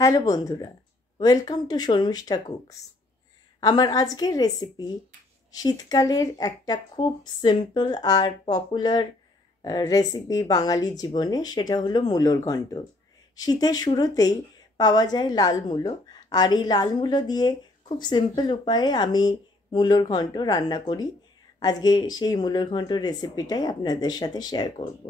Hello বন্ধুরা, welcome to Sharmistha cooks. আমার আজকের রেসিপি শীতকালের একটা খুব সিম্পল আর পপুলার রেসিপি বাঙালির জীবনে, সেটা হলো মূলোর ঘন্ট। শীতের শুরুতেই পাওয়া যায় লাল মূলো, আর এই লাল মূলো দিয়ে খুব সিম্পল উপায়ে আমি মূলোর ঘন্ট রান্না করি। আজকে সেই মূলোর ঘন্টর রেসিপিটাই আপনাদের সাথে শেয়ার করব।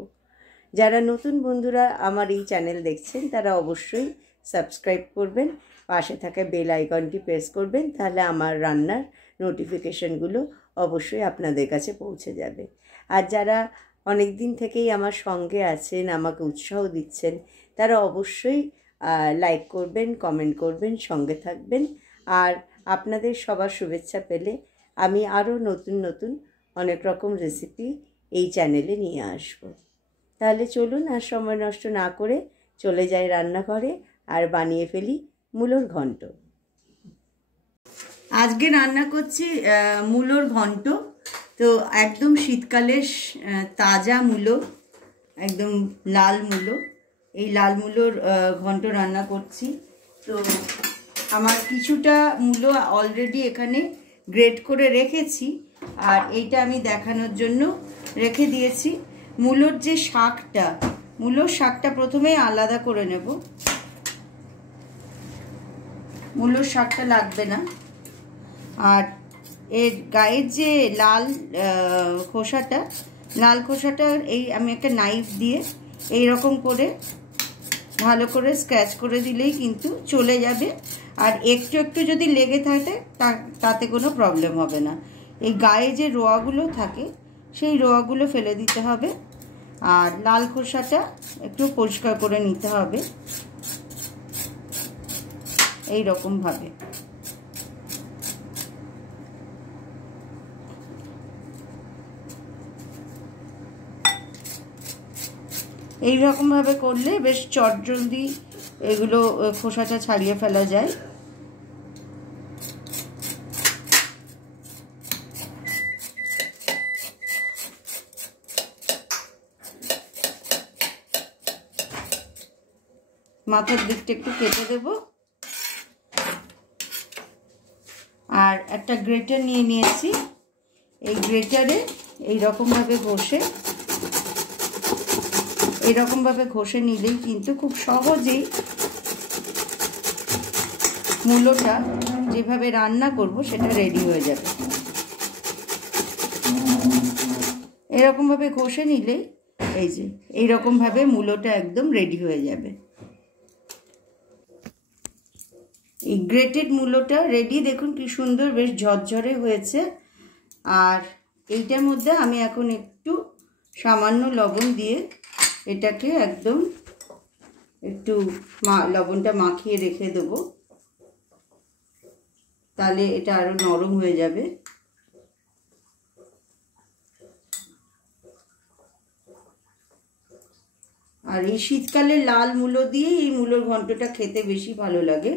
যারা নতুন বন্ধুরা আমার এই চ্যানেল দেখছেন তারা অবশ্যই সাবস্ক্রাইব করবেন, পাশে থাকা বেল আইকনটি প্রেস করবেন, তাহলে আমার রান্নার নোটিফিকেশনগুলো অবশ্যই আপনাদের কাছে পৌঁছে যাবে। আর যারা অনেক দিন থেকেই আমার সঙ্গে আছেন, আমাকে উৎসাহ দিচ্ছেন, তারা অবশ্যই লাইক করবেন, কমেন্ট করবেন, সঙ্গে থাকবেন। আর আপনাদের সবার শুভেচ্ছা পেলে আমি আরও নতুন নতুন অনেক রকম রেসিপি এই চ্যানেলে নিয়ে আসব। তাহলে চলুন আর সময় নষ্ট না করে চলে যাই রান্নাঘরে আর বানিয়ে ফেলি মূলোর ঘন্ট। আজকে রান্না করছি মূলোর ঘন্ট। তো একদম শীতকালের তাজা মূলো, একদম লাল মূলো, এই লাল মূলোর ঘন্ট রান্না করছি। তো আমার কিছুটা মূলো অলরেডি এখানে গ্রেট করে রেখেছি, আর এইটা আমি দেখানোর জন্য রেখে দিয়েছি। মূলোর যে শাকটা, মূলোর শাকটা প্রথমেই আলাদা করে নেব। মূলোর শাকটা লাগবে না। আর এর গায়ের যে লাল খোসাটা, লাল খোসাটা এই আমি একটা নাইফ দিয়ে এই রকম করে ভালো করে স্ক্র্যাচ করে দিলেই কিন্তু চলে যাবে। আর একটু একটু যদি লেগে থাকে তাতে কোনো প্রবলেম হবে না। এই গায়ে যে রোয়াগুলো থাকে সেই রোয়াগুলো ফেলে দিতে হবে, আর লাল খোসাটা একটু পরিষ্কার করে নিতে হবে এই রকম ভাবে। এই রকম ভাবে করলে বেশ চটজলদি এগুলো খোসাটা ছাড়িয়ে ফেলা যায়। মাথার দিকটা একটু কেটে দেব। আর একটা গ্রেটার নিয়ে নিয়েছি। এই গ্রেটারে এইরকমভাবে ঘষে নিলেই কিন্তু খুব সহজেই মূলোটা যেভাবে রান্না করব সেটা রেডি হয়ে যাবে। এরকমভাবে ঘষে নিলেই এই যে এইরকমভাবে মূলোটা একদম রেডি হয়ে যাবে। এই গ্রেটেড মূলোটা রেডি, দেখুন কি সুন্দর বেশ ঝরঝরে হয়েছে। আর এইটার মধ্যে আমি এখন একটু সামান্য লবণ দিয়ে এটাকে একদম একটু লবণটা মাখিয়ে রেখে দেবো, তাহলে এটা আরো নরম হয়ে যাবে। আর এই শীতকালে লাল মূলো দিয়ে এই মূলোর ঘন্টটা খেতে বেশি ভালো লাগে।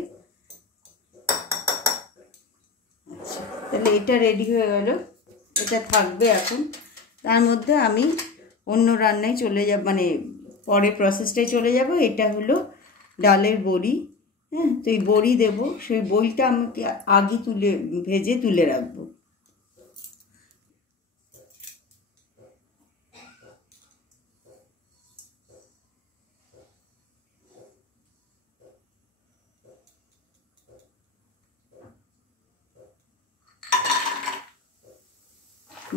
আচ্ছা, তাহলে এটা রেডি হয়ে গেল, এটা থাকবে এখন। তার মধ্যে আমি অন্য রান্নায় চলে যাব, মানে পরে প্রসেসটাই চলে যাব। এটা হলো ডালের বড়ি। হ্যাঁ, তো এই বড়ি দেব, সেই বড়িটা আমাকে আগে ভেজে তুলে রাখবো।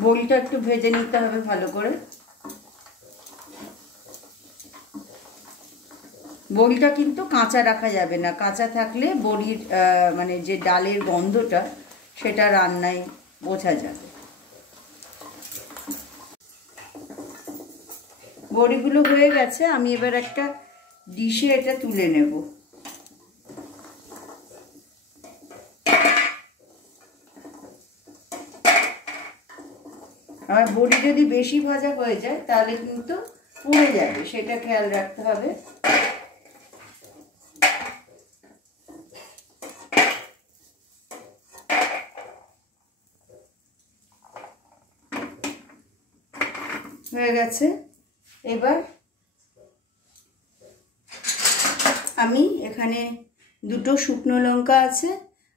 বড়িটা একটু ভেজে নিতে হবে ভালো করে। বড়িটা কিন্তু কাঁচা রাখা যাবে না, কাঁচা থাকলে বড়ির মানে যে ডালের গন্ধটা সেটা রান্নায় বোঝা যাবে। বড়িগুলো হয়ে গেছে, আমি এবার একটা ডিশে এটা তুলে নেব। আর বড়ি যদি বেশি ভাজা হয়ে যায় তাহলে কিন্তু পুড়ে যাবে, সেটা খেয়াল রাখতে হবে। হয়ে গেছে। এবার আমি এখানে দুটো শুকনো লঙ্কা আছে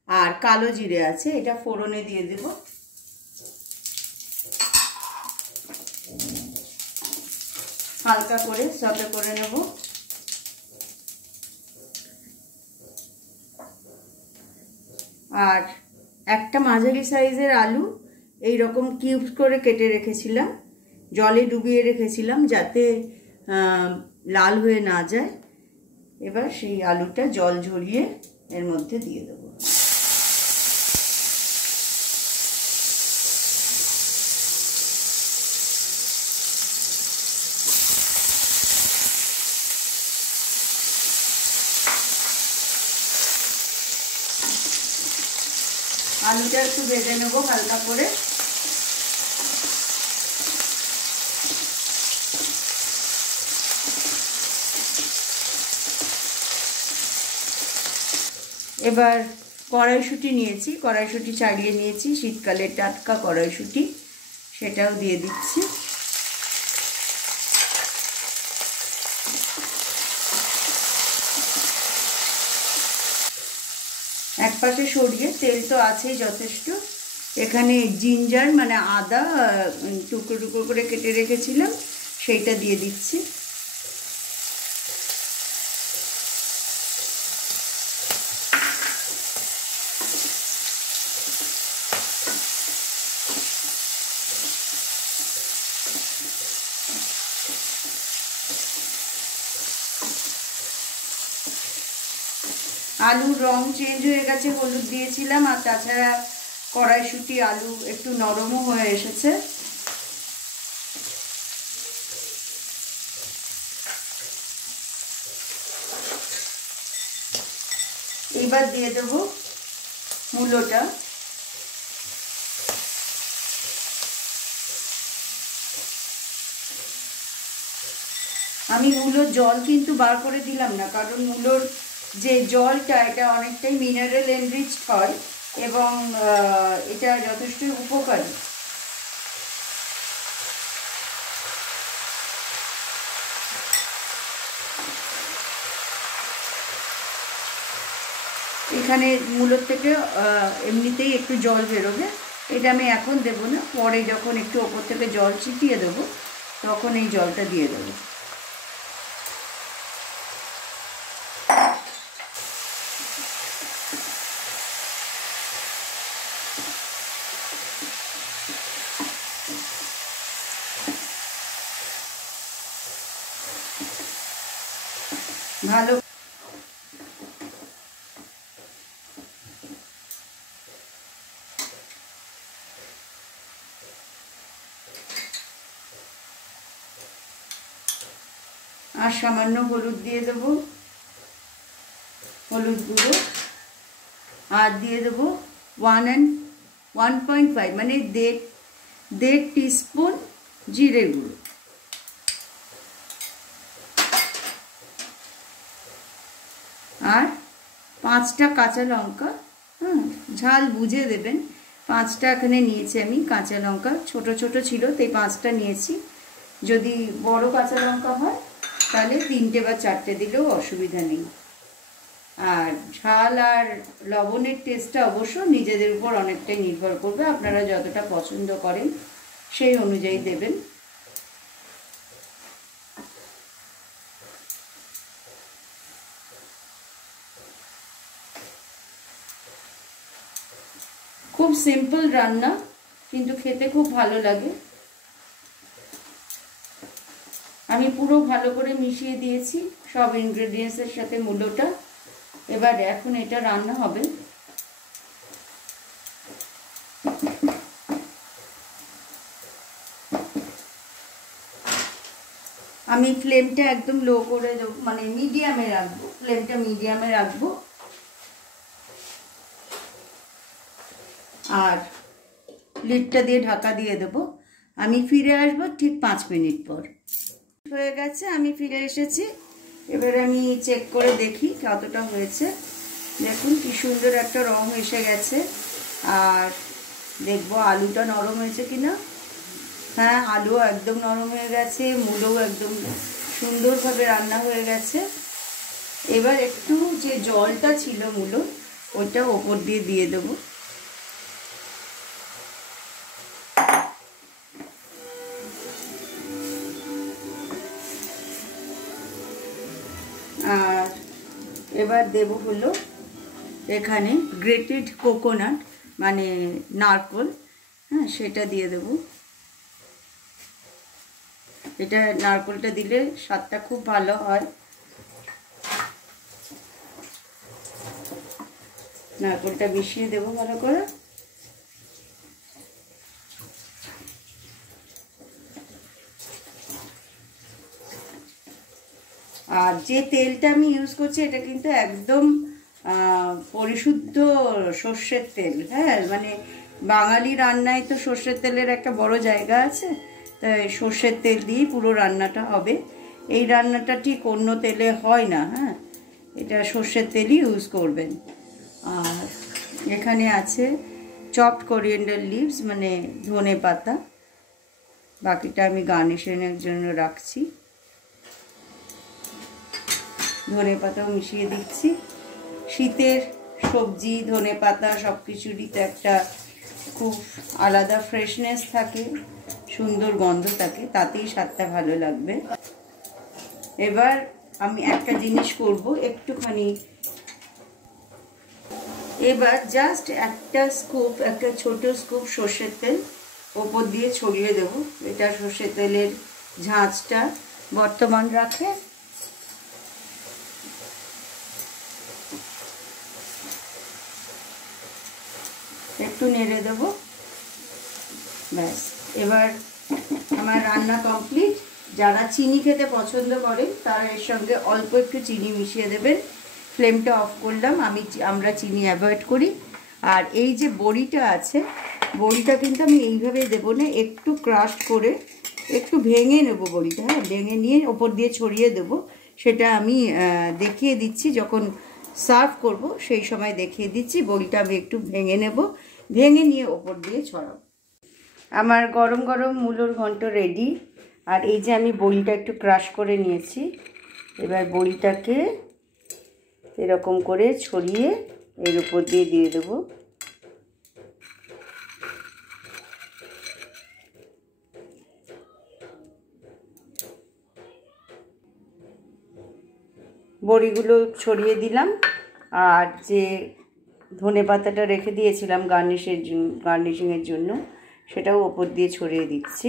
আর কালো জিরে আছে, এটা ফোড়নে দিয়ে দেব। হালকা করে সতে করে নেব। আর একটা মাঝারি সাইজের আলু এই রকম কিউবস করে কেটে রেখেছিলাম, জলে ডুবিয়ে রেখেছিলাম যাতে লাল হয়ে না যায়। এবার সেই আলুটা জল ঝরিয়ে এর মধ্যে দিয়ে দেব। আলুটা একটু ভেজে নেব হালকা করে। এবার কড়াইশুঁটি নিয়েছি, কড়াইশুঁটি ছাড়িয়ে নিয়েছি, শীতকালের টাটকা কড়াইশুঁটি, সেটাও দিয়ে দিচ্ছি। এক পাশে সরিয়ে তেল তো আছেই যথেষ্ট, এখানে জিঞ্জার মানে আদা টুকরো টুকরো করে কেটে রেখেছিলাম, সেইটা দিয়ে দিচ্ছি। আলুর রং চেঞ্জ হয়ে গেছে, হলুদ দিয়েছিলাম, আর তাছাড়া কড়াইশুঁটি আলু একটু নরমও হয়ে এসেছে। এবার দিয়ে দেব মূলোটা। আমি মূলোর জল কিন্তু বার করে দিলাম না, কারণ মূলোর যে জলটা এটা অনেকটাই মিনারেল এনরিচড হয় এবং এটা যথেষ্ট উপকারী। এখানে মূলোর থেকে এমনিতেই একটু জল বেরোবে, এটা আমি এখন দেবো না, পরে যখন একটু ওপর থেকে জল ছিটিয়ে দেবো তখন এই জলটা দিয়ে দেবো। ভালো আর সামান্য হলুদ দিয়ে দেবো, হলুদ গুঁড়ো, আর দিয়ে দেবো 1.5 মানে দেড় টিস্পুন জিরে গুঁড়ো। আর 5টা কাঁচা লঙ্কা, ঝাল বুঝে দেবেন, 5টা এখানে নিয়েছি আমি কাঁচা লঙ্কা, ছোট ছোট ছিল তাই 5টা নিয়েছি। যদি বড় কাঁচা লঙ্কা হয় তাহলে 3টে বা 4টে দিলেও অসুবিধা নেই। আর ঝাল আর লবণের টেস্টটা অবশ্য নিজেদের উপর অনেকটাই নির্ভর করবে, আপনারা যতটা পছন্দ করেন সেই অনুযায়ী দেবেন। খুব সিম্পল রান্না, কিন্তু খেতে খুব ভালো লাগে। আমি পুরো ভালো করে মিশিয়ে দিয়েছি সব ইনগ্রেডিয়েন্টসের সাথে মূলোটা। এবার এখন এটা রান্না হবে। আমি ফ্লেমটা একদম লো করে দেবো, মানে মিডিয়ামে রাখবো, ফ্লেমটা মিডিয়ামে রাখবো। আর লিডটা দিয়ে ঢাকা দিয়ে দেবো। আমি ফিরে আসবো ঠিক 5 মিনিট পর। হয়ে গেছে, আমি ফিরে এসেছি। এবার আমি চেক করে দেখি কতটা হয়েছে। দেখুন কি সুন্দর একটা রং এসে গেছে। আর দেখবো আলুটা নরম হয়েছে কিনা। হ্যাঁ, আলুও একদম নরম হয়ে গেছে, মূলও একদম সুন্দরভাবে রান্না হয়ে গেছে। এবার একটু যে জলটা ছিল মূলো ওইটা ওপর দিয়ে দেবো। আর এবার দেব হলো এখানে গ্রেটেড কোকোনাট মানে নারকোল, হ্যাঁ সেটা দিয়ে দেব। এটা নারকোলটা দিলে স্বাদটা খুব ভালো হয়। নারকোলটা মিশিয়ে দেবো ভালো করে। আর যে তেলটা আমি ইউজ করছি এটা কিন্তু একদম পরিশুদ্ধ সর্ষের তেল। হ্যাঁ, মানে বাঙালি রান্নায় তো সর্ষের তেলের একটা বড় জায়গা আছে, তাই সর্ষের তেল দিয়েই পুরো রান্নাটা হবে। এই রান্নাটা ঠিক অন্য তেলে হয় না। হ্যাঁ, এটা সর্ষের তেলই ইউজ করবেন। আর এখানে আছে চপড কোরিয়েন্ডার লিভস মানে ধনে পাতা, বাকিটা আমি গার্নিশিংয়ের জন্য রাখছি। ধনে পাতাও মিশিয়ে দিচ্ছি। শীতের সবজি ধনে পাতা সব কিছুরই তো একটা খুব আলাদা ফ্রেশনেস থাকে, সুন্দর গন্ধ থাকে, তাতেই স্বাদটা ভালো লাগবে। এবার আমি একটা জিনিস করব, একটুখানি এবার জাস্ট একটা স্কুপ, একটা ছোট স্কুপ সর্ষের তেল ওপর দিয়ে ছড়িয়ে দেব। এটা সর্ষের তেলের ঝাঁঝটা বর্তমান রাখে। একটু নেড়ে দেব, ব্যাস। এবার আমার রান্না কমপ্লিট। যারা চিনি খেতে পছন্দ করেন তারা এর সঙ্গে অল্প একটু চিনি মিশিয়ে দেবেন। ফ্লেমটা অফ করলাম, আমরা চিনি অ্যাভয়েড করি। আর এই যে বড়িটা আছে, বড়িটা কিন্তু আমি এইভাবে দেবো না, একটু ক্রাশ করে একটু ভেঙে নেব বড়িটা। হ্যাঁ, ভেঙে নিয়ে ওপর দিয়ে ছড়িয়ে দেব। সেটা আমি দেখিয়ে দিচ্ছি, যখন সার্ভ করব সেই সময় দেখিয়ে দিচ্ছি। বড়িটা আমি একটু ভেঙে নেব, ভেঙে নিয়ে ওপর দিয়ে ছড়াবো। আমার গরম গরম মূলোর ঘন্ট রেডি। আর এই যে আমি বড়িটা একটু ক্রাশ করে নিয়েছি, এবার বড়িটাকে এরকম করে ছড়িয়ে এর উপর দিয়ে দেবো। বড়িগুলো ছড়িয়ে দিলাম, আর যে ধনে পাতাটা রেখে দিয়েছিলাম গার্নিশিংয়ের জন্য সেটাও ওপর দিয়ে ছড়িয়ে দিচ্ছি।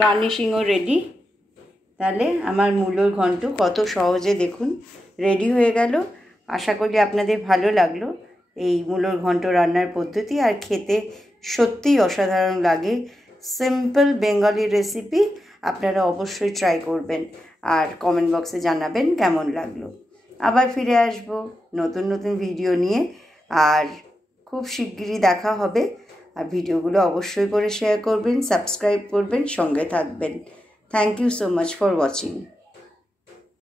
গার্নিশিংও রেডি। তাহলে আমার মূলোর ঘন্ট কত সহজে দেখুন রেডি হয়ে গেল। আশা করি আপনাদের ভালো লাগলো এই মূলোর ঘন্ট রান্নার পদ্ধতি। আর খেতে সত্যিই অসাধারণ লাগে। সিম্পল বেঙ্গলি রেসিপি, আপনারা অবশ্যই ট্রাই করবেন আর কমেন্ট বক্সে জানাবেন কেমন লাগলো। আবার ফিরে আসব নতুন নতুন ভিডিও নিয়ে, আর খুব শিগগিরই দেখা হবে। আর ভিডিওগুলো অবশ্যই করে শেয়ার করবেন, সাবস্ক্রাইব করবেন, সঙ্গে থাকবেন। Thank you so much for watching.